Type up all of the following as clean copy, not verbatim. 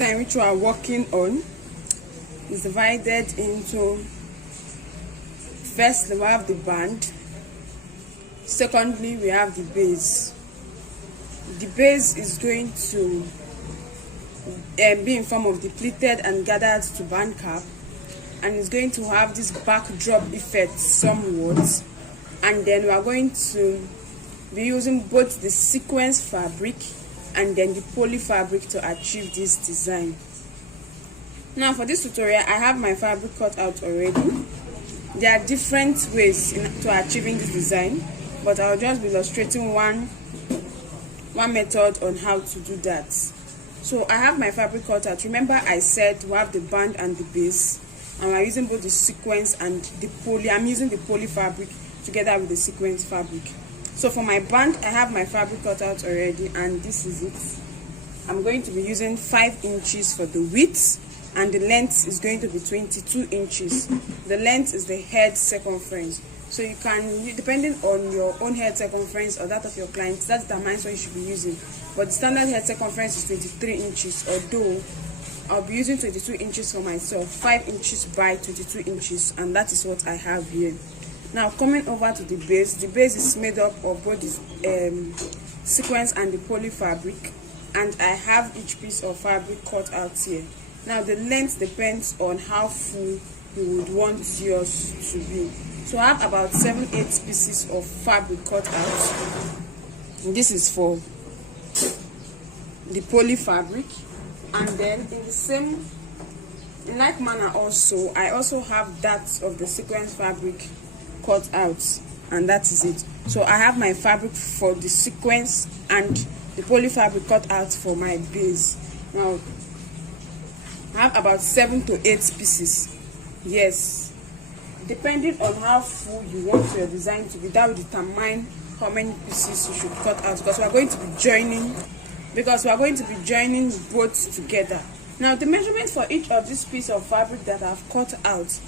Which we are working on is divided into, firstly we have the band, secondly we have the base. The base is going to be in form of the pleated and gathered turban cap, and it's going to have this backdrop effect somewhat, and then we are going to be using both the sequence fabric and then the poly fabric to achieve this design. Now for this tutorial I have my fabric cut out already. There are different ways to achieving this design, but I'll just be illustrating one method on how to do that. So I have my fabric cut out. Remember I said we have the band and the base, and we're using both the sequence and the poly. I'm using the poly fabric together with the sequence fabric. So for my band, I have my fabric cut out already, and this is it. I'm going to be using 5 inches for the width, and the length is going to be 22 inches. The length is the head circumference. So you can, depending on your own head circumference or that of your client, that determines what you should be using. But the standard head circumference is 23 inches, although I'll be using 22 inches for myself, 5 inches by 22 inches, and that is what I have here. Now coming over to the base is made up of both the sequence and the poly fabric, and I have each piece of fabric cut out here. Now the length depends on how full you would want yours to be. So I have about 7-8 pieces of fabric cut out. And this is for the poly fabric, and then in like manner also I also have that of the sequence fabric cut out, and that is it. So I have my fabric for the sequence and the poly fabric cut out for my base. Now I have about 7 to 8 pieces. Yes, depending on how full you want your design to be, that will determine how many pieces you should cut out, because we are going to be joining both together. Now the measurement for each of this piece of fabric that I've cut out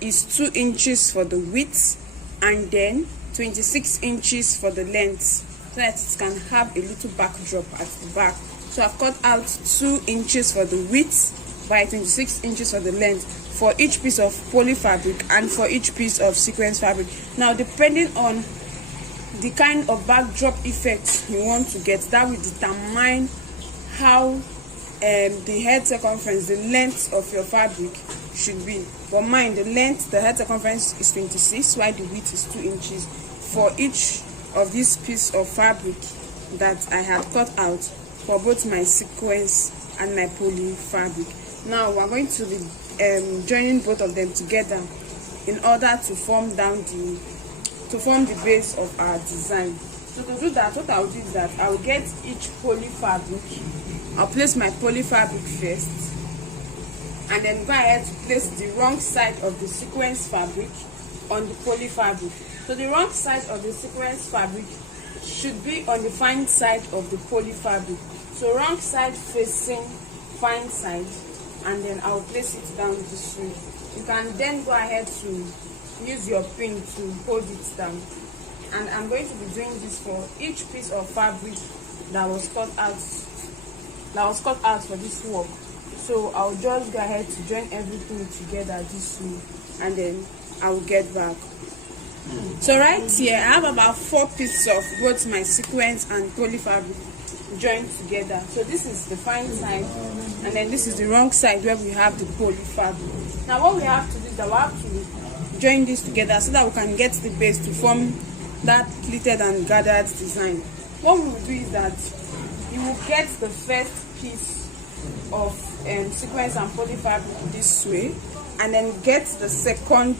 is 2 inches for the width and then 26 inches for the length, so that it can have a little backdrop at the back. So I've cut out 2 inches for the width by 26 inches for the length for each piece of poly fabric and for each piece of sequence fabric. Now depending on the kind of backdrop effect you want to get, that will determine how the head circumference, the length of your fabric should be. But mind, the head circumference is 26, while the width is 2 inches for each of this piece of fabric that I have cut out for both my sequence and my poly fabric. Now we're going to be joining both of them together in order to form the base of our design. So to do that, what I'll do is that I'll get each poly fabric. I'll place my poly fabric first, and then go ahead to place the wrong side of the sequence fabric on the poly fabric. So the wrong side of the sequence fabric should be on the fine side of the poly fabric. So wrong side facing fine side, and then I'll place it down this way. You can then go ahead to use your pin to hold it down. And I'm going to be doing this for each piece of fabric that was cut out for this work. So I'll just go ahead to join everything together this way, and then I will get back. So right here I have about 4 pieces of both my sequence and poly fabric joined together. So this is the fine side, and then this is the wrong side where we have the poly fabric. Now what we have to do is that we have to join this together so that we can get the base to form that pleated and gathered design. What we will do is that you will get the first piece of sequence and poly fabric this way, and then get a second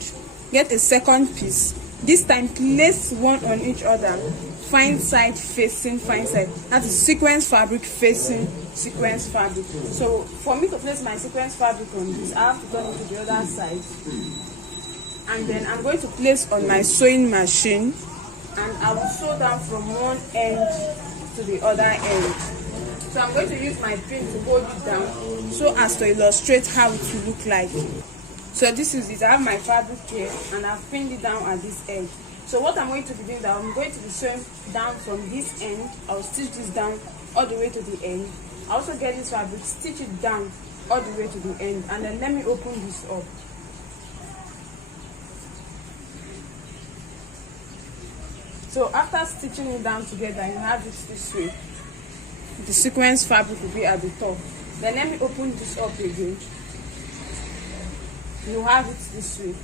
piece. This time place one on each other, fine side facing fine side. That is sequence fabric facing sequence fabric. So for me to place my sequence fabric on this, I have to turn it to the other side, and then I'm going to place on my sewing machine, and I will sew down from one end to the other end. So I'm going to use my pin to hold it down so as to illustrate how it will look like. So this is it. I have my fabric here, and I've pinned it down at this end. So what I'm going to be doing is I'm going to be sewing down from this end. I'll stitch this down all the way to the end, I also get this fabric, stitch it down all the way to the end, and then let me open this up. So after stitching it down together, you have it this way. The sequence fabric will be at the top. Then let me open this up again. You have it this way.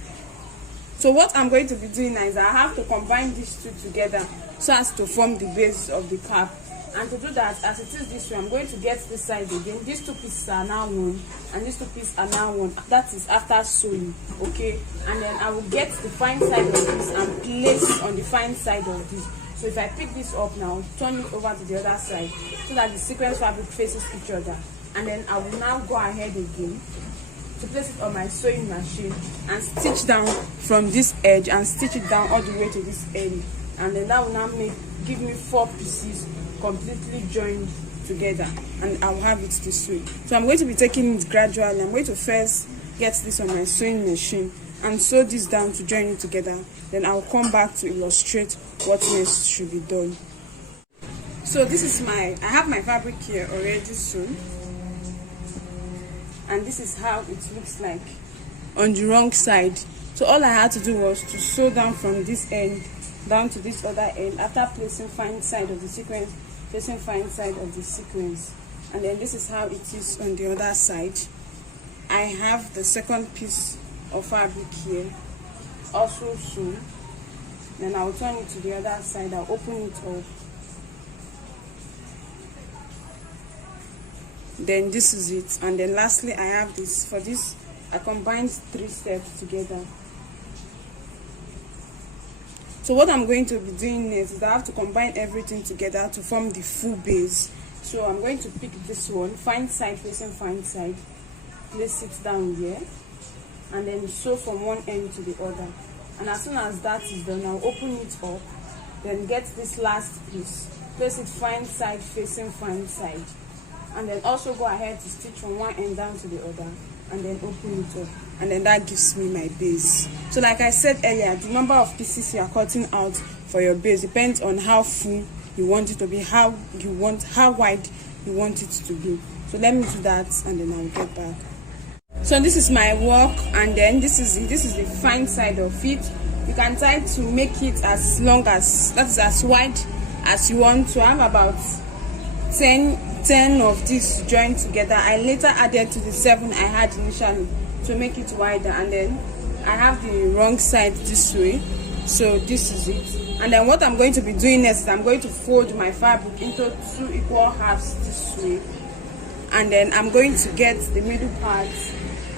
So what I'm going to be doing now is I have to combine these two together so as to form the base of the cap. And to do that, as it is this way, I'm going to get this side again. These two pieces are now one, and these two pieces are now one. That is after sewing, okay? And then I will get the fine side of this and place on the fine side of this. So if I pick this up now, turn it over to the other side so that the sequence fabric faces each other. And then I will now go ahead again to place it on my sewing machine and stitch down from this edge and stitch it down all the way to this end. And then that will now give me 4 pieces completely joined together, and I'll have it this way. So I'm going to be taking it gradually. I'm going to first get this on my sewing machine and sew this down to join it together. Then I'll come back to illustrate what next should be done. So this is I have my fabric here already sewn, and this is how it looks like on the wrong side. So all I had to do was to sew down from this end down to this other end after placing fine side of the sequence, facing fine side of the sequence. And then this is how it is on the other side. I have the second piece of fabric here also sewn. Then I'll turn it to the other side. I'll open it up. Then this is it. And then lastly, I have this. For this, I combined 3 steps together. So what I'm going to be doing next is I have to combine everything together to form the full base. So I'm going to pick this one, fine side facing fine side, place it down here, and then sew from one end to the other. And as soon as that is done, I'll open it up, then get this last piece, place it fine side facing fine side, and then also go ahead to stitch from one end down to the other, and then open it up. And then that gives me my base. So like I said earlier, the number of pieces you are cutting out for your base depends on how full you want it to be, how wide you want it to be. So let me do that, and then I'll get back. So this is my work, and then this is the fine side of it. You can try to make it as long as, that is as wide as you want to. Have about 10 of these joined together. I later added to the 7 I had initially to make it wider, and then I have the wrong side this way. So this is it. And then what I'm going to be doing next is I'm going to fold my fabric into 2 equal halves this way, and then I'm going to get the middle part,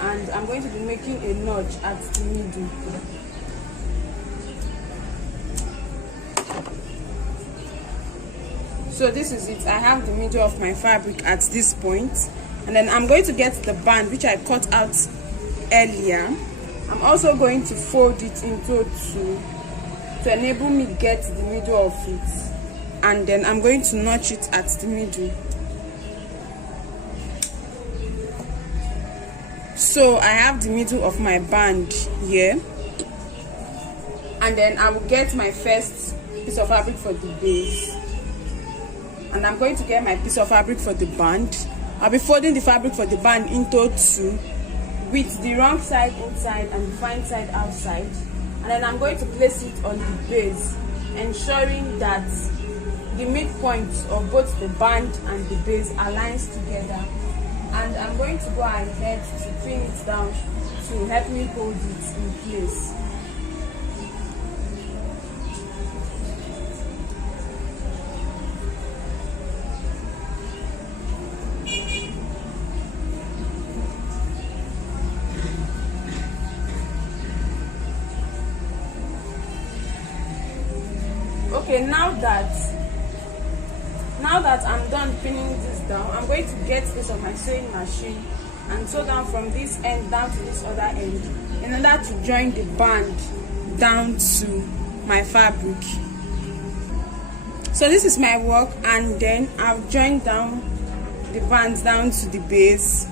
and I'm going to be making a notch at the middle. So this is it. I have the middle of my fabric at this point, and then I'm going to get the band which I cut out earlier. I'm also going to fold it into 2 to enable me to get the middle of it, and then I'm going to notch it at the middle. So I have the middle of my band here, and then I will get my first piece of fabric for the base, and I'm going to get my piece of fabric for the band. I'll be folding the fabric for the band into 2 with the wrong side inside and the fine side outside, and then I'm going to place it on the base, ensuring that the midpoint of both the band and the base aligns together. And I'm going to go ahead to pin it down to help me hold it in place. Okay, now that I'm done pinning this down, I'm going to get this on my sewing machine and sew down from this end down to this other end in order to join the band down to my fabric. So this is my work, and then I'll join down the bands down to the base.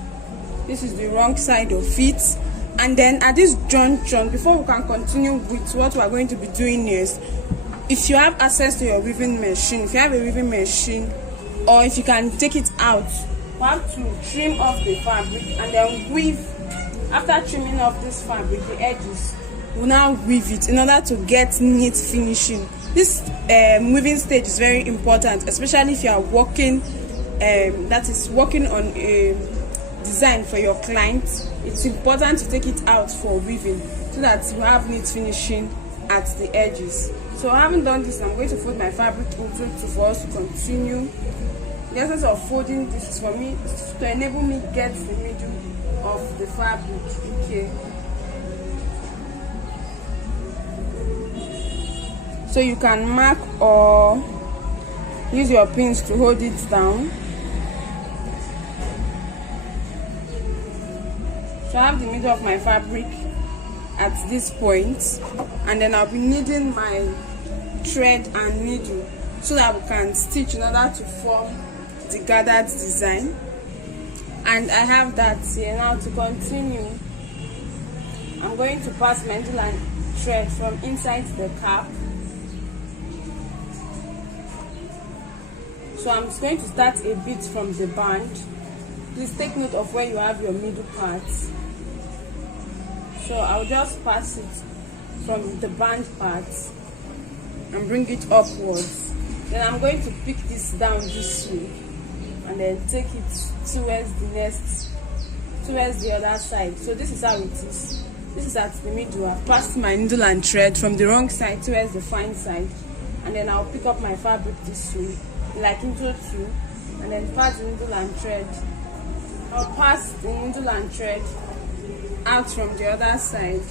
This is the wrong side of it, and then at this junction, before we can continue with what we are going to be doing next, if you have access to your weaving machine, if you have a weaving machine, or if you can take it out we have to trim off the fabric and then weave. After trimming off this fabric, the edges, we'll now weave it in order to get neat finishing. This weaving stage is very important, especially if you are working that is working on a design for your client. It's important to take it out for weaving so that you have neat finishing at the edges. So having done this, I'm going to fold my fabric into two for us to continue. The essence of folding this is for me to enable me get the middle of the fabric. Okay. So you can mark or use your pins to hold it down. So I have the middle of my fabric at this point, and then I'll be needing my thread and needle so that we can stitch in order to form the gathered design. And I have that here. Now to continue, I'm going to pass my needle and thread from inside the cap. So I'm just going to start a bit from the band. Please take note of where you have your middle parts. So I'll just pass it from the band part and bring it upwards. Then I'm going to pick this down this way and then take it towards the other side. So this is how it is. This is at the middle. I've passed my needle and thread from the wrong side towards the fine side, and then I'll pick up my fabric this way, like into two, and then pass the needle and thread. I'll pass the needle and thread out from the other side,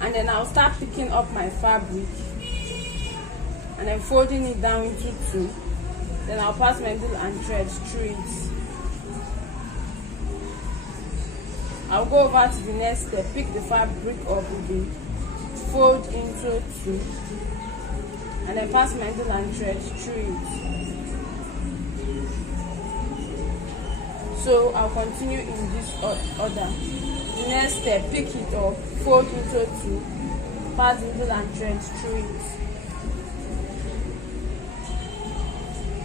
and then I'll start picking up my fabric and then folding it down into two. Then I'll pass my needle and thread through it. I'll go over to the next step, pick the fabric up with it, fold into two, and then pass my needle and thread through it. So I'll continue in this order. The next step, pick it up, fold into two, pass the needle and thread through it.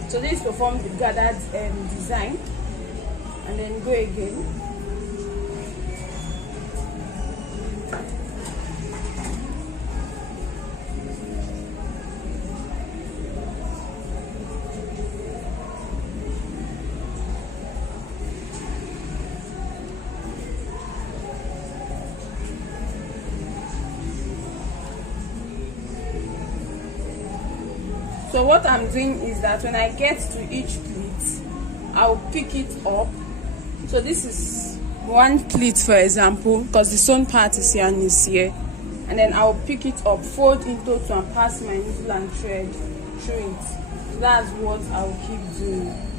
So this will form the gathered design, and then go again. So what I'm doing is that when I get to each pleat, I'll pick it up. So this is one pleat, for example, because the sewn part is here and is here. And then I'll pick it up, fold into two, and pass my needle and thread through it. So that's what I'll keep doing.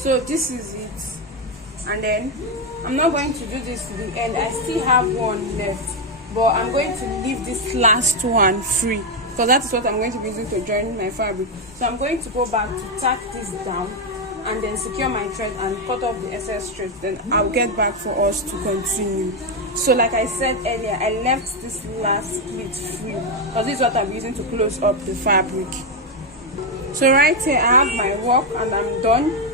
So this is it, and then I'm not going to do this to the end. I still have one left, but I'm going to leave this last one free because that is what I'm going to be using to join my fabric. So I'm going to go back to tack this down and then secure my thread and cut off the excess thread. Then I'll get back for us to continue. So like I said earlier, I left this last pleat free because this is what I'm using to close up the fabric. So right here I have my work and I'm done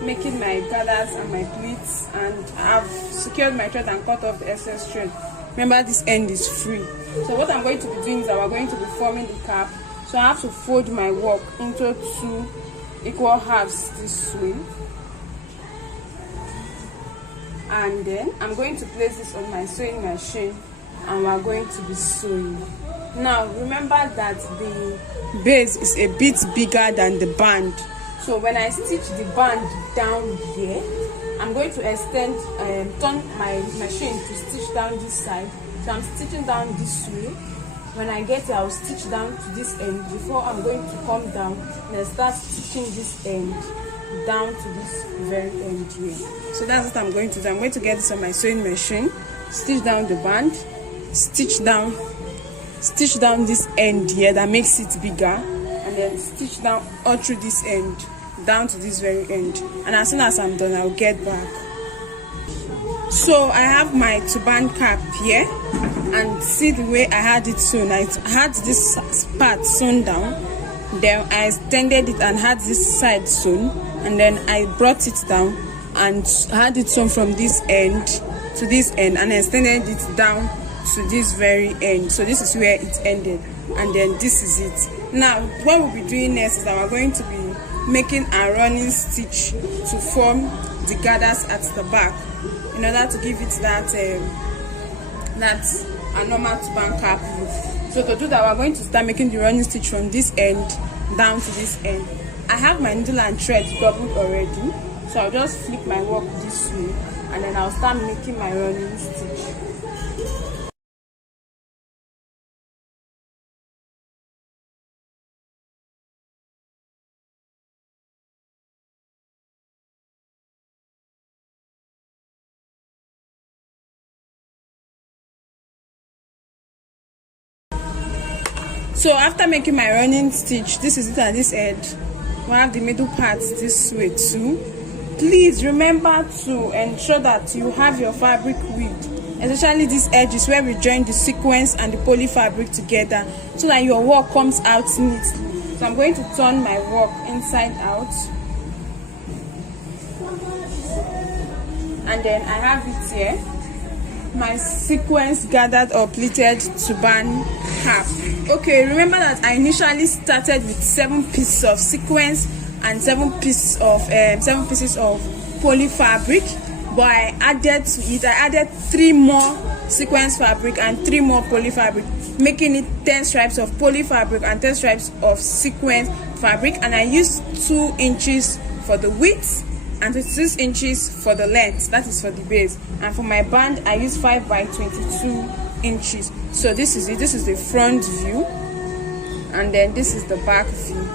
making my gathers and my pleats, and I've secured my thread and cut off the excess thread. Remember, this end is free. So what I'm going to be doing is that we're going to be forming the cap. So I have to fold my work into two equal halves this way, and then I'm going to place this on my sewing machine and we're going to be sewing. Now remember that the base is a bit bigger than the band. So when I stitch the band down here, I'm going to extend, turn my machine to stitch down this side. So I'm stitching down this way. When I get here, I'll stitch down to this end before I'm going to come down and then start stitching this end down to this very end here. So that's what I'm going to do. I'm going to get this on my sewing machine, stitch down the band, stitch down this end here that makes it bigger, and then stitch down all through this end down to this very end. And as soon as I'm done, I'll get back. So I have my turban cap here, and see the way I had it sewn. I had this part sewn down, then I extended it and had this side sewn, and then I brought it down and had it sewn from this end to this end and extended it down to this very end. So this is where it ended, and then this is it. Now what we'll be doing next is that we're going to be making a running stitch to form the gathers at the back in order to give it that a normal turban cap look. So to do that, we're going to start making the running stitch from this end down to this end. I have my needle and thread doubled already, so I'll just flip my work this way and then I'll start making my running stitch. So after making my running stitch, this is it at this edge. We have the middle part this way too. Please remember to ensure that you have your fabric weaved, especially these edges where we join the sequence and the poly fabric together, so that your work comes out neatly. So I'm going to turn my work inside out, and then I have it here, my sequence gathered or pleated turban cap. Okay, remember that I initially started with 7 pieces of sequence and 7 pieces of poly fabric, but I added to it, I added 3 more sequence fabric and 3 more poly fabric, making it 10 stripes of poly fabric and 10 stripes of sequence fabric. And I used 2 inches for the width and 6 inches for the length, that is for the base. And for my band, I use 5 by 22 inches. So this is it. This is the front view, and then this is the back view.